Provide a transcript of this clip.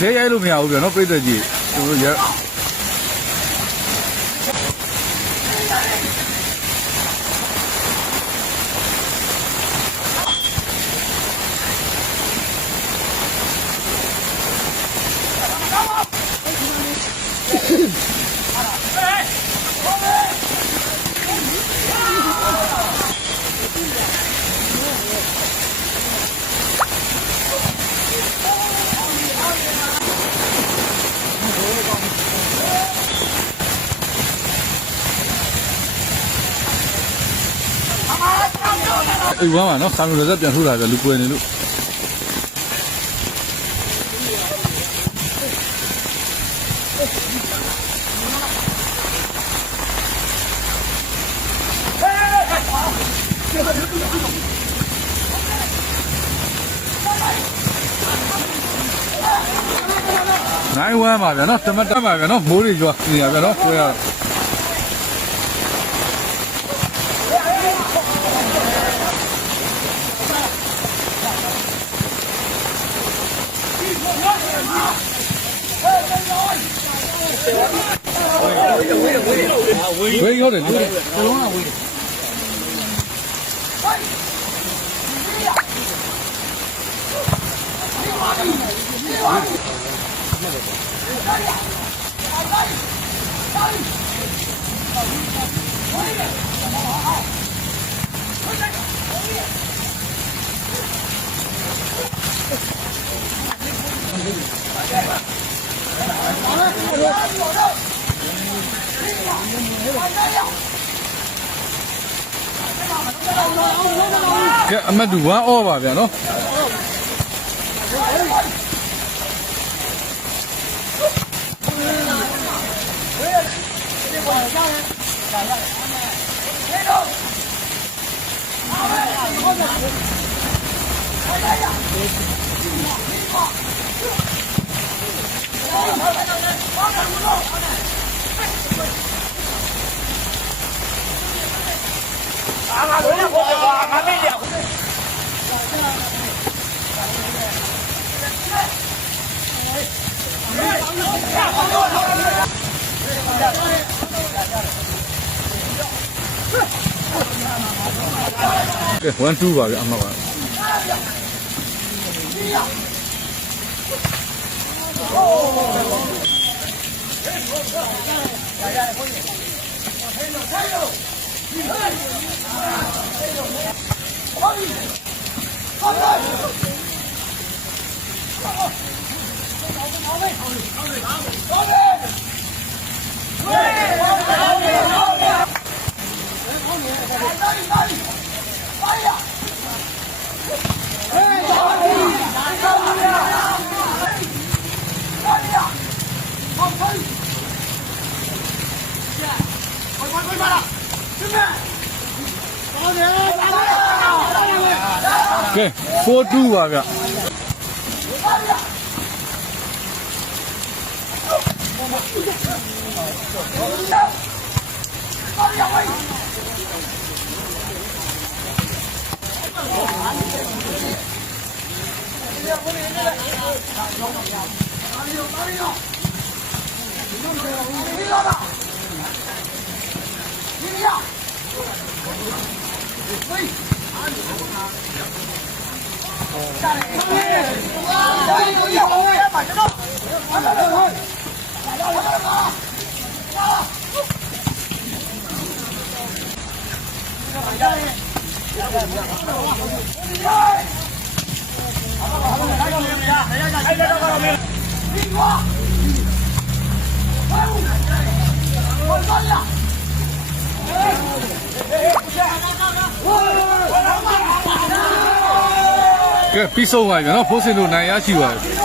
လဲရိုက်လို့မရဘူးဗျာနော်ပြိတ္တကြီးသူတို့ရအိမ်ဝမ်းပါနော်ဆာမီလက်ပြန်ထိုးလာပြီလူပွဲနေလို့နိုင်ဝမ်းပါဗျာနော်တမတ်တက်ပါဗျာနော်မိုးတွေကြွားနေရဗျာနော်ပွဲရဝေးရောက်တယ်လူတွေလုံးဝဝေးတယ်ကဲအမတ်တူဝမ်းအောပါဗျာနော်ကဲ1 2ပါဗျာအမှတ်ပါကဲ4-2ပါဗျာကဲပြီးဆုံးပါပြီနော်ဖိုးစင်တို့နိုင်ရရှိပါတယ်